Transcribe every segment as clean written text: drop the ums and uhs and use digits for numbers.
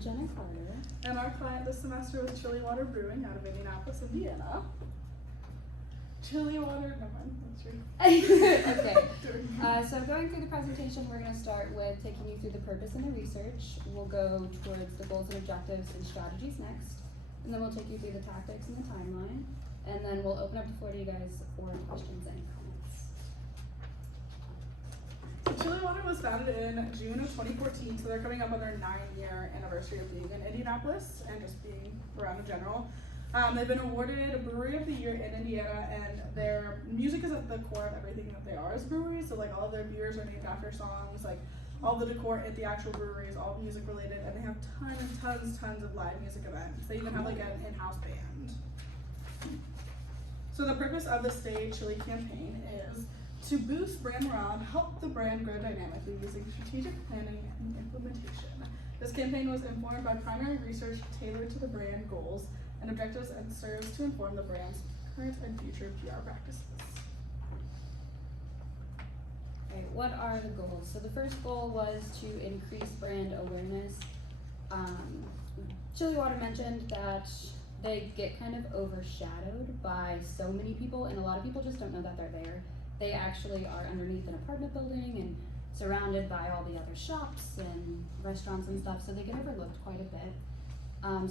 I'm Jenna Carter. And our client this semester was Chili Water Brewing out of Indianapolis, Indiana. Chili water, never mind, that's true. Okay, so going through the presentation, we're going to start with taking you through the purpose and the research. We'll go towards the goals and objectives and strategies next. And then we'll take you through the tactics and the timeline. And then we'll open up the floor to you guys for questions and comments. Chili Water was founded in June of 2014, so they're coming up on their 9-year anniversary of being in Indianapolis and just being around in general. They've been awarded Brewery of the Year in Indiana, and their music is at the core of everything that they are as breweries. So like all of their beers are named after songs, like all the decor at the actual brewery is all music related, and they have tons of live music events. They even have like an in-house band. So the purpose of the Stay Chili campaign is to boost brand morale and help the brand grow dynamically using strategic planning and implementation. This campaign was informed by primary research tailored to the brand goals and objectives and serves to inform the brand's current and future PR practices. Okay, what are the goals? So the first goal was to increase brand awareness. Chili Water mentioned that they get kind of overshadowed by so many people, and a lot of people just don't know that they're there. They actually are underneath an apartment building and surrounded by all the other shops and restaurants and stuff, so they get overlooked quite a bit.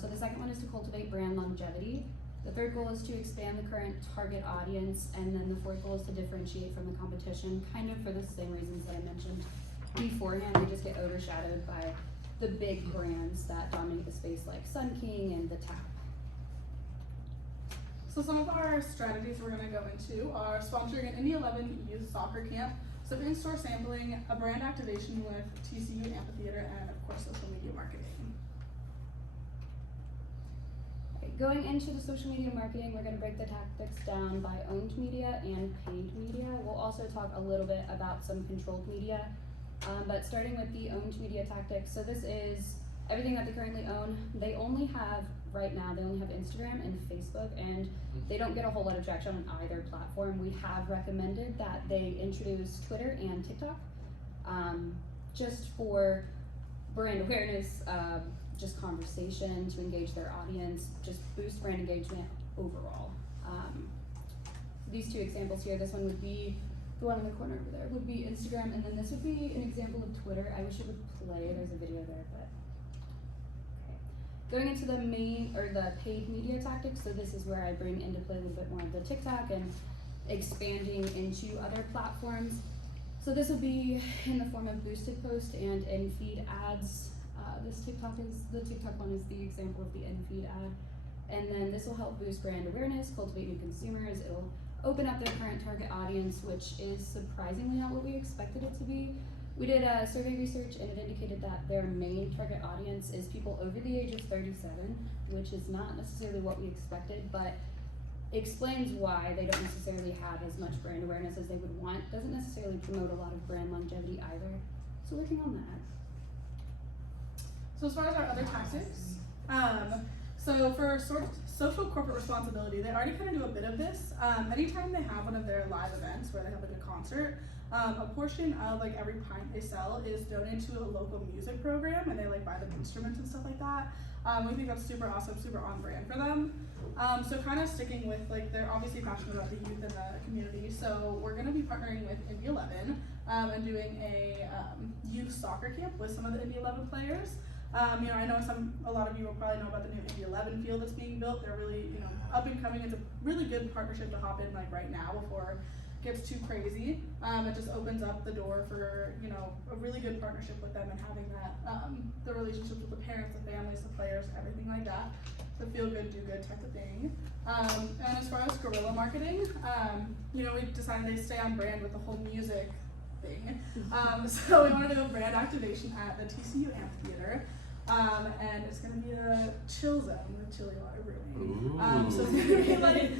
So the second one is to cultivate brand longevity. The third goal is to expand the current target audience, and then the fourth goal is to differentiate from the competition, kind of for the same reasons that I mentioned beforehand. They just get overshadowed by the big brands that dominate the space like Sun King and The Tap. So some of our strategies we're going to go into are sponsoring an Indy 11 youth soccer camp, so in-store sampling, a brand activation with TCU Amphitheater, and of course social media marketing. Going into the social media marketing, we're going to break the tactics down by owned media and paid media. We'll also talk a little bit about some controlled media, but starting with the owned media tactics. So this is everything that they currently own. They only have, right now, they only have Instagram and Facebook, and they don't get a whole lot of traction on either platform. We have recommended that they introduce Twitter and TikTok, just for brand awareness, just conversation, to engage their audience, just boost brand engagement overall. These two examples here, this one would be, the one in the corner over there would be Instagram, and then this would be an example of Twitter. I wish it would play, there's a video there, but okay. Going into the main, or the paid media tactics, so this is where I bring into play a little bit more of the TikTok and expanding into other platforms. So this will be in the form of boosted posts and in-feed ads. The TikTok one is the example of the in-feed ad. And then this will help boost brand awareness, cultivate new consumers. It'll open up their current target audience, which is surprisingly not what we expected it to be. We did a survey research, and it indicated that their main target audience is people over the age of 37, which is not necessarily what we expected, but explains why they don't necessarily have as much brand awareness as they would want. Doesn't necessarily promote a lot of brand longevity either. So working on that. So as far as our other tactics, so for social corporate responsibility, they already kind of do a bit of this. Anytime they have one of their live events where they have like a concert, a portion of like every pint they sell is donated to a local music program, and they like buy them instruments and stuff like that. We think that's super awesome, super on brand for them. So kind of sticking with, like, they're obviously passionate about the youth and the community, so we're going to be partnering with Indy 11 and doing a youth soccer camp with some of the Indy 11 players. You know, I know a lot of you will probably know about the new Indy 11 field that's being built. They're really, you know, up and coming. It's a really good partnership to hop in like right now before it gets too crazy. It just opens up the door for, you know, a really good partnership with them and having that, the relationships with the parents, the families, the players, everything like that. The feel good, do good type of thing. And as far as guerrilla marketing, you know, we decided to stay on brand with the whole music thing. So we want to do a brand activation at the TCU Amphitheater. And it's gonna be a chill zone with Chili Water Brewing. So it's gonna be like,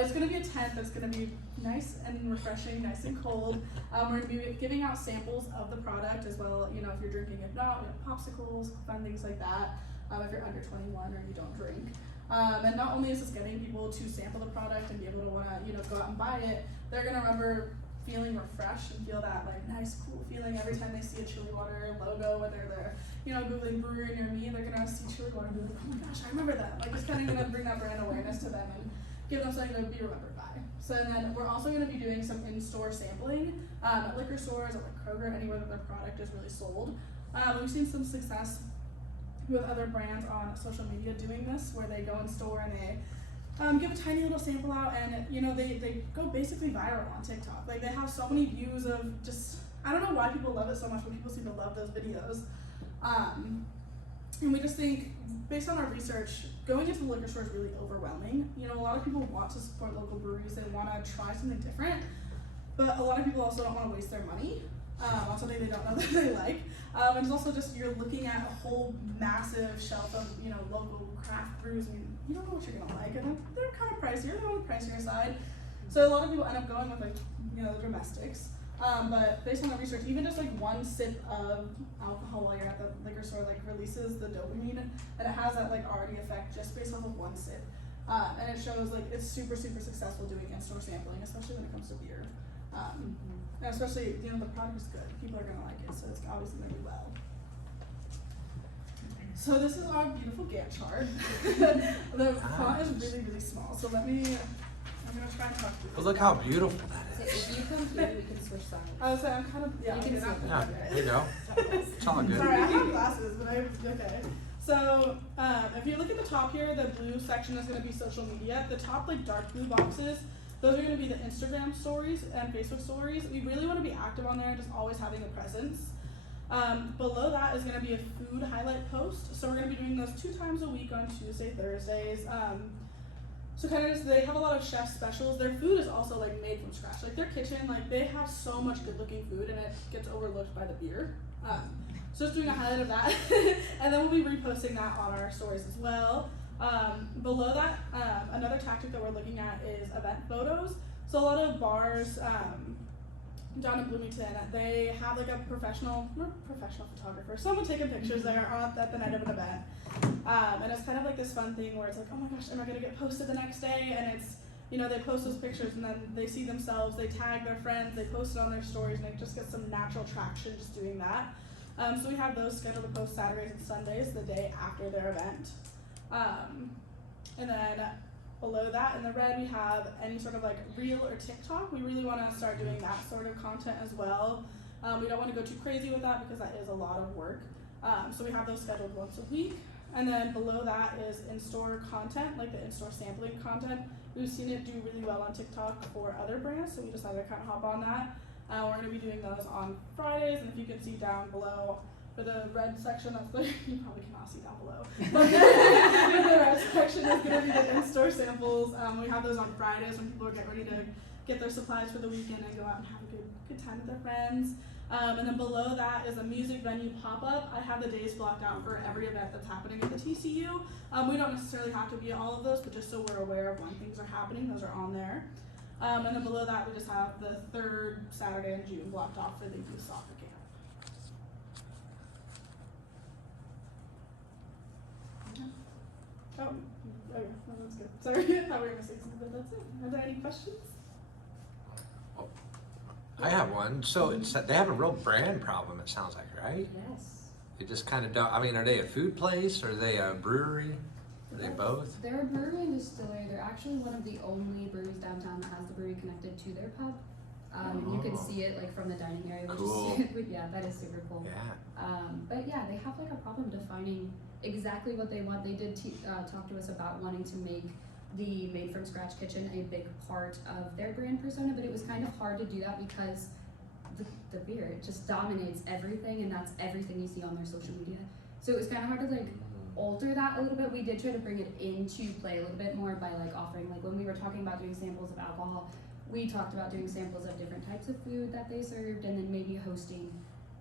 it's gonna be a tent that's gonna be nice and refreshing, nice and cold. We're gonna be giving out samples of the product as well. You know, if you're drinking, if not, we have popsicles, fun things like that. If you're under 21 or you don't drink. And not only is this getting people to sample the product and be able to wanna, you know, go out and buy it, they're gonna remember feeling refreshed and feel that like nice, cool feeling every time they see a Chili Water logo, whether they're, you know, Googling brewery near me, they're gonna see Chili Water and be like, oh my gosh, I remember that. Like, just kind of gonna bring that brand awareness to them and give them something to be remembered by. So then we're also gonna be doing some in-store sampling at liquor stores, at like Kroger, anywhere that their product is really sold. We've seen some success with other brands on social media doing this, where they go in store and they give a tiny little sample out, and you know they go basically viral on TikTok. Like, they have so many views of just, I don't know why people love it so much, but people seem to love those videos. And we just think, based on our research, going into the liquor store is really overwhelming. You know, a lot of people want to support local breweries, they want to try something different, but a lot of people also don't want to waste their money on something they don't know that they like. And it's also just, you're looking at a whole massive shelf of, you know, local craft brews, and you don't know what you're gonna like, and they're kind of pricier, they're on the pricier side. So a lot of people end up going with, like, you know, the domestics. But based on the research, even just like one sip of alcohol while you're at the liquor store like releases the dopamine, and it has that like already effect just based off of one sip. And it shows like it's super, super successful doing in-store sampling, especially when it comes to beer. And especially, you know, the product is good. People are gonna like it, so it's obviously gonna do well. So this is our beautiful Gantt chart. The font is really, really small. So I'm gonna try and talk to you. But look how beautiful that If is. you come here, we can switch sides. I was saying, I'm kind of, yeah, You can okay, see. not Yeah, there you go. It's all good. Sorry, I have glasses, but okay. So, if you look at the top here, the blue section is gonna be social media. The top, like, dark blue boxes, those are gonna be the Instagram stories and Facebook stories. We really wanna be active on there and just always having a presence. Below that is gonna be a food highlight post. So we're gonna be doing those 2 times a week on Tuesday, Thursdays. So kind of just, they have a lot of chef specials. Their food is also like made from scratch. Like, their kitchen, like, they have so much good looking food, and it gets overlooked by the beer. So just doing a highlight of that. And then we'll be reposting that on our stories as well. Below that, another tactic that we're looking at is event photos. So a lot of bars, down in Bloomington, they have like a professional photographer, someone taking pictures there at the night of an event. And it's kind of like this fun thing where it's like, oh my gosh, am I gonna get posted the next day? And it's, you know, they post those pictures and then they see themselves, they tag their friends, they post it on their stories, and it just gets some natural traction just doing that. So we have those scheduled to post Saturdays and Sundays, the day after their event. And then below that in the red, we have any sort of like reel or TikTok. We really want to start doing that sort of content as well. We don't want to go too crazy with that because that is a lot of work. So we have those scheduled once a week. And then below that is in-store content, like the in-store sampling content. We've seen it do really well on TikTok for other brands, so we decided to kind of hop on that. We're going to be doing those on Fridays, and if you can see down below, for the red section, that's the, you probably cannot see down below. But the red section is going to be the in-store samples. We have those on Fridays when people are getting ready to get their supplies for the weekend and go out and have a good time with their friends. And then below that is a music venue pop-up. I have the days blocked out for every event that's happening at the TCU. We don't necessarily have to be at all of those, but just so we're aware of when things are happening, those are on there. And then below that, we just have the 3rd Saturday in June blocked off for the youth soccer camp. Oh, yeah, no, that's good. Sorry, I thought we were missing something, but that's it. Are there any questions? I have one. So it's, they have a real brand problem, it sounds like, right? Yes. They just kind of don't, I mean, are they a food place? Are they a brewery? Are they both? They're a brewery and distillery. They're actually one of the only breweries downtown that has the brewery connected to their pub. You can see it like from the dining area, which Cool. is yeah, that is super cool. Yeah. But yeah, they have like a problem defining exactly what they want. They did talk to us about wanting to make the made from scratch kitchen a big part of their brand persona, but it was kind of hard to do that because the beer, it just dominates everything, and that's everything you see on their social media. So it was kind of hard to like alter that a little bit. We did try to bring it into play a little bit more by like offering, like when we were talking about doing samples of alcohol, we talked about doing samples of different types of food that they served, and then maybe hosting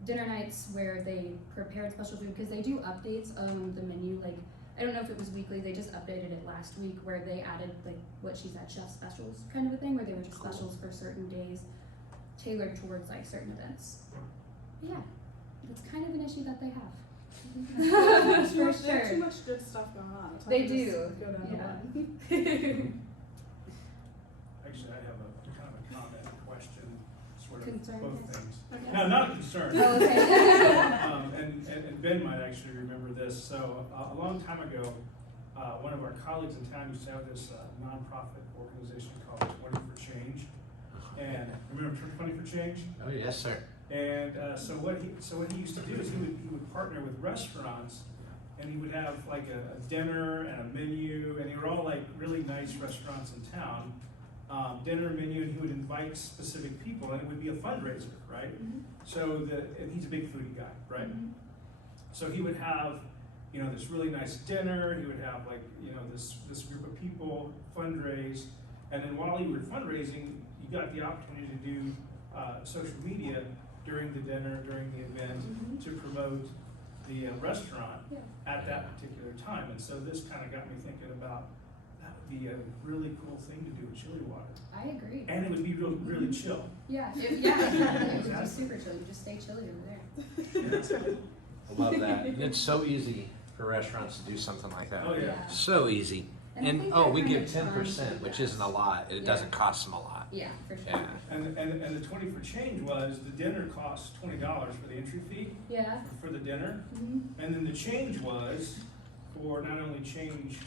dinner nights where they prepared special food, because they do updates on the menu. Like, I don't know if it was weekly, they just updated it last week where they added like what she said, chef specials kind of a thing, where they were just specials for certain days tailored towards like certain events. But yeah, it's kind of an issue that they have. For They have too sure. much good stuff going on. It's They hard to do. just go down to Yeah. one. Actually, I have a kind of a comment and question. sort of Concern, both yes. things. Okay. No, not a concern. Oh, okay. And Ben might actually remember this. So a long time ago, one of our colleagues in town used to have this nonprofit organization called 20 for Change. And remember 20 for Change? Oh, yes, sir. And so what he used to do is he would partner with restaurants, and he would have like a dinner and a menu, and they were all like really nice restaurants in town. Dinner menu, and he would invite specific people, and it would be a fundraiser, right? Mhm. So and he's a big foodie guy, right? Mhm. So he would have, you know, this really nice dinner. He would have like, you know, this group of people fundraise, and then while you were fundraising, you got the opportunity to do social media during the dinner, during the event, Mhm. to promote the restaurant Yeah. at that particular time. And so this kind of got me thinking about that would be a really cool thing to do with chili water, I agree. and it would be really chill. Yeah, exactly. It would be Exactly. super chill. You just stay chilly over there. I love that. And it's so easy for restaurants to do something like that. Oh yeah. So easy. And I And, think oh, they're we kind give of trying to 10%, do which that. isn't a lot. It Yeah. doesn't cost them a lot. Yeah, for sure. Yeah. And the 20 for Change was the dinner cost $20 for the entry fee Yeah. for the dinner, Mhm. and then the change was for not only change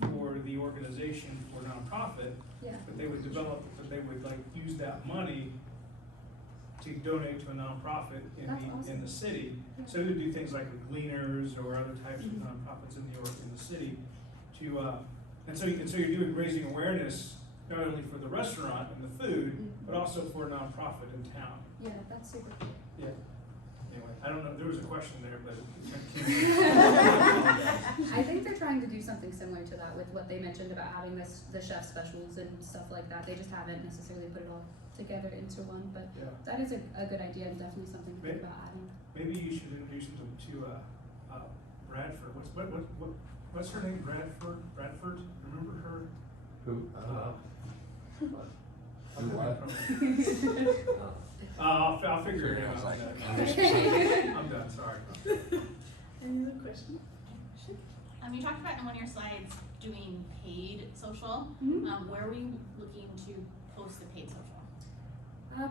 for the organization for nonprofit, Yeah. but they would like use that money to donate to a nonprofit That's awesome. in the city. Yeah. So we would do things like with Gleaners or other types of Mhm. nonprofits in the city to and so you're doing raising awareness not only for the restaurant and the food, Mhm. but also for a nonprofit in town. Yeah, that's super cool. Yeah. Anyway, I don't know, there was a question there, but I think they're trying to do something similar to that with what they mentioned about having the chef specials and stuff like that. They just haven't necessarily put it all together into one, but yeah. that is a good idea and definitely something to think about adding. Maybe you should introduce them to Bradford. What's her name? Bradford? Remember her? Who? I'll Who what? I'll figure it I out. was like, I'm done, sorry. Any other questions? You talked about in one of your slides doing paid social. Mhm. Where were you looking to post the paid social?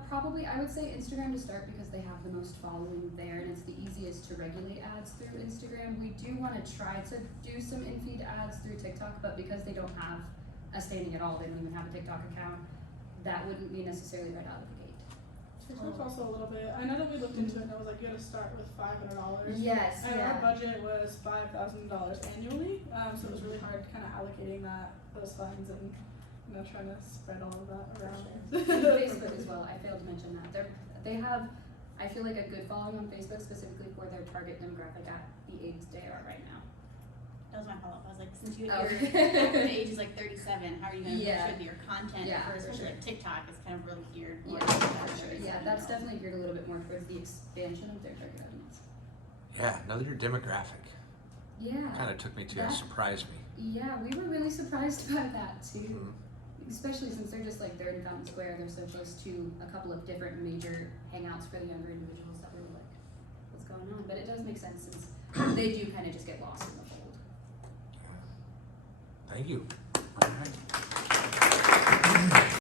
Probably, I would say Instagram to start because they have the most following there and it's the easiest to regulate ads through Instagram. We do want to try to do some in-feed ads through TikTok, but because they don't have a standing at all, they don't even have a TikTok account, that wouldn't be necessarily right out of the gate. TikTok's also a little bit, I know that we looked into it and it was like you had to start with $500. Yes, And our yeah. budget was $5,000 annually, so it was really hard kind of allocating those funds and, you know, trying to spread all of that around. And Facebook as well, I failed to mention that. They have, I feel like, a good following on Facebook specifically for their target demographic at the age they are right now. That was my follow-up. I was like, since your Oh. average age is like 37, how are you going to Yeah. make sure that your content, Yeah, for for especially sure. like TikTok, is kind of really geared more Yeah, towards for that sure. 37 Yeah, that's year old? definitely geared a little bit more towards the expansion of their target audience. Yeah, another demographic. Yeah. Kind of took me to That- surprise me. Yeah, we were really surprised by that too. Mhm. Especially since they're just like they're in Fountain Square, they're so close to a couple of different major hangouts for the younger individuals that were like, what's going on? But it does make sense since they do kind of just get lost in the fold. Thank you.